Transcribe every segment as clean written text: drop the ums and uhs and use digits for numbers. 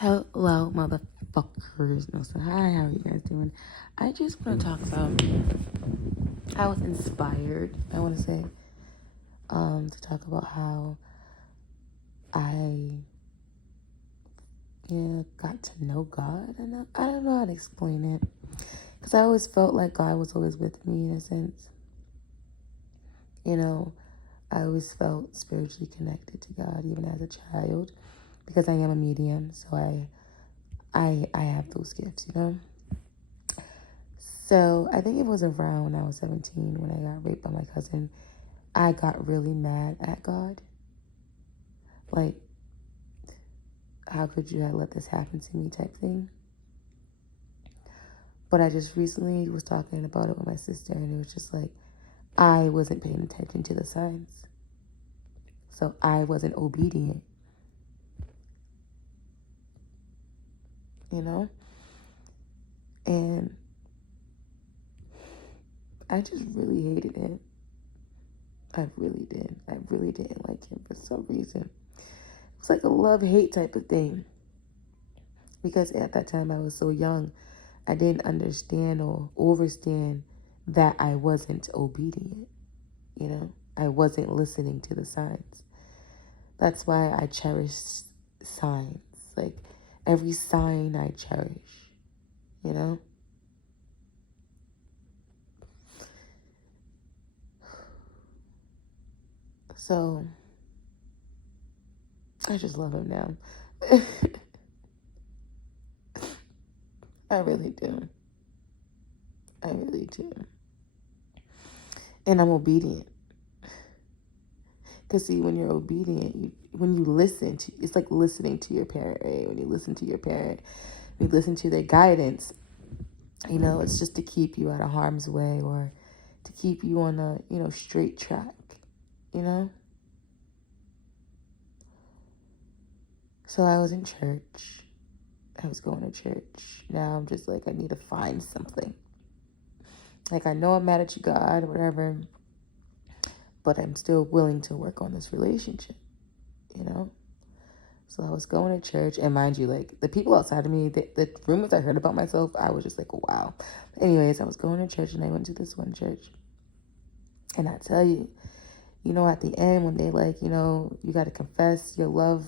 Hello, motherfuckers. No, so hi, how are you guys doing? I just want to talk about, I was inspired, I want to say, to talk about how I, got to know God. And I don't know how to explain it. Because I always felt like God was always with me in a sense. You know, I always felt spiritually connected to God, even as a child. Because I am a medium, so I have those gifts. So I think it was around when I was 17 when I got raped by my cousin. I got really mad at God. Like, how could you have let this happen to me type thing? But I just recently was talking about it with my sister, and it was just like, I wasn't paying attention to the signs. So I wasn't obedient, you know? And I just really hated him. I really did. I really didn't like him for some reason. It was like a love-hate type of thing. Because at that time I was so young, I didn't understand or overstand that I wasn't obedient. I wasn't listening to the signs. That's why I cherish signs. Like, every sign I cherish. So, I just love him now. I really do. I really do. And I'm obedient. Because, see, when you're obedient, when you listen to, it's like listening to your parent, right? When you listen to your parent, you listen to their guidance, it's just to keep you out of harm's way or to keep you on a, straight track, you know? So I was in church. I was going to church. Now I'm just like, I need to find something. Like, I know I'm mad at you, God, or whatever, but I'm still willing to work on this relationship. So I was going to church, and mind you, like, the people outside of me, the rumors I heard about myself, I was just like, wow. Anyways, I was going to church, and I went to this one church. And I tell you, at the end, when they like, you got to confess your love,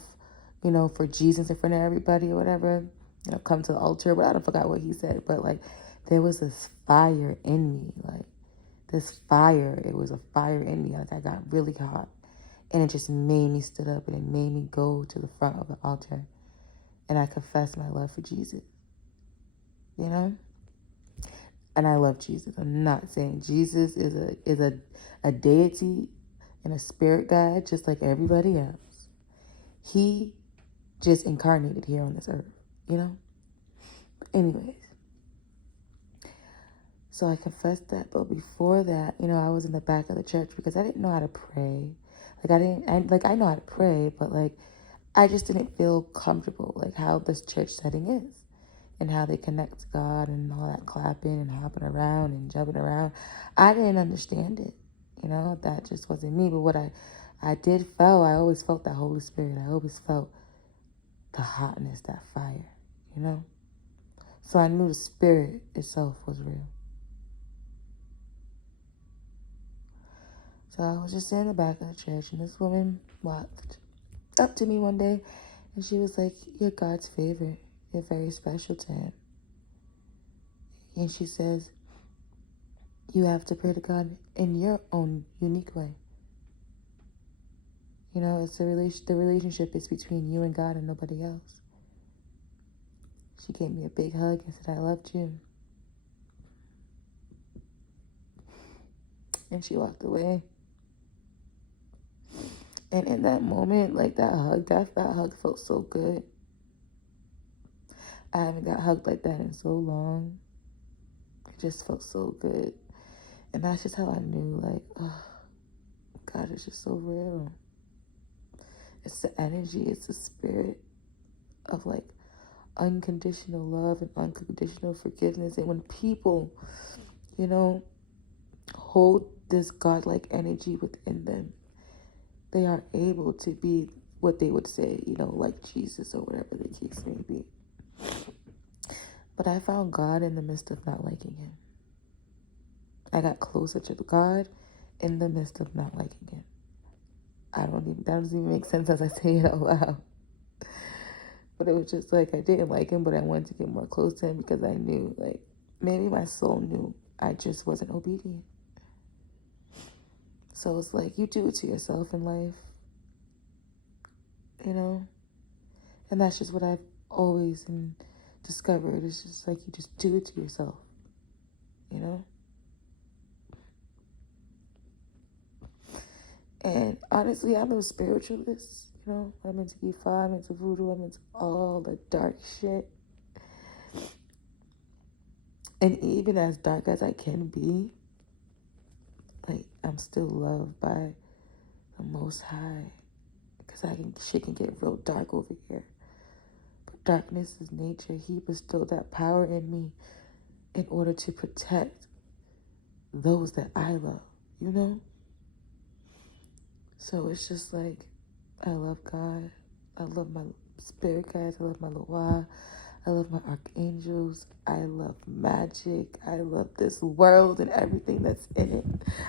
for Jesus in front of everybody or whatever, come to the altar. But I don't forgot what he said. But like, there was this fire in me, like this fire. It was a fire in me. Like, I got really hot. And it just made me stood up, and it made me go to the front of the altar. And I confessed my love for Jesus, you know? And I love Jesus. I'm not saying Jesus is a deity and a spirit guide just like everybody else. He just incarnated here on this earth. Anyways, so I confessed that, but before that, I was in the back of the church because I didn't know how to pray. Like, I know how to pray, but like, I just didn't feel comfortable, like how this church setting is and how they connect to God and all that clapping and hopping around and jumping around. I didn't understand it. That just wasn't me. But what I did feel, I always felt that Holy Spirit. I always felt the hotness, that fire. So I knew the Spirit itself was real. So I was just in the back of the church, and this woman walked up to me one day, and she was like, "You're God's favorite. You're very special to him." And she says, "You have to pray to God in your own unique way. It's the relationship is between you and God and nobody else." She gave me a big hug and said, "I loved you." And she walked away. And in that moment, like, that hug felt so good. I haven't got hugged like that in so long. It just felt so good. And that's just how I knew, like, oh, God is just so real. It's the energy, it's the spirit of like unconditional love and unconditional forgiveness. And when people, hold this godlike energy within them, they are able to be what they would say, you know, like Jesus or whatever the case may be. But I found God in the midst of not liking him. I got closer to God in the midst of not liking him. That doesn't even make sense as I say it out loud. But it was just like, I didn't like him, but I wanted to get more close to him because I knew, like, maybe my soul knew I just wasn't obedient. So it's like, you do it to yourself in life, you know? And that's just what I've always discovered. It's just like, you just do it to yourself, you know? And honestly, I'm a spiritualist, you know? I'm into Ifa, I'm into voodoo, I'm into all the dark shit. And even as dark as I can be, like, I'm still loved by the Most High. Because shit can get real dark over here. But darkness is nature. He bestowed that power in me in order to protect those that I love, you know? So it's just like, I love God. I love my spirit guides. I love my Loa. I love my archangels. I love magic. I love this world and everything that's in it.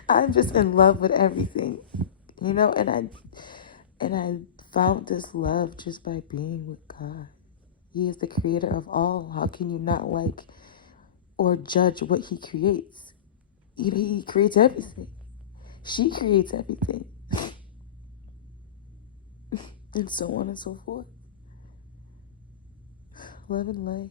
I'm just in love with everything, you know? And I found this love just by being with God. He is the creator of all. How can you not like or judge what he creates? He creates everything. She creates everything. And so on and so forth. Love and light.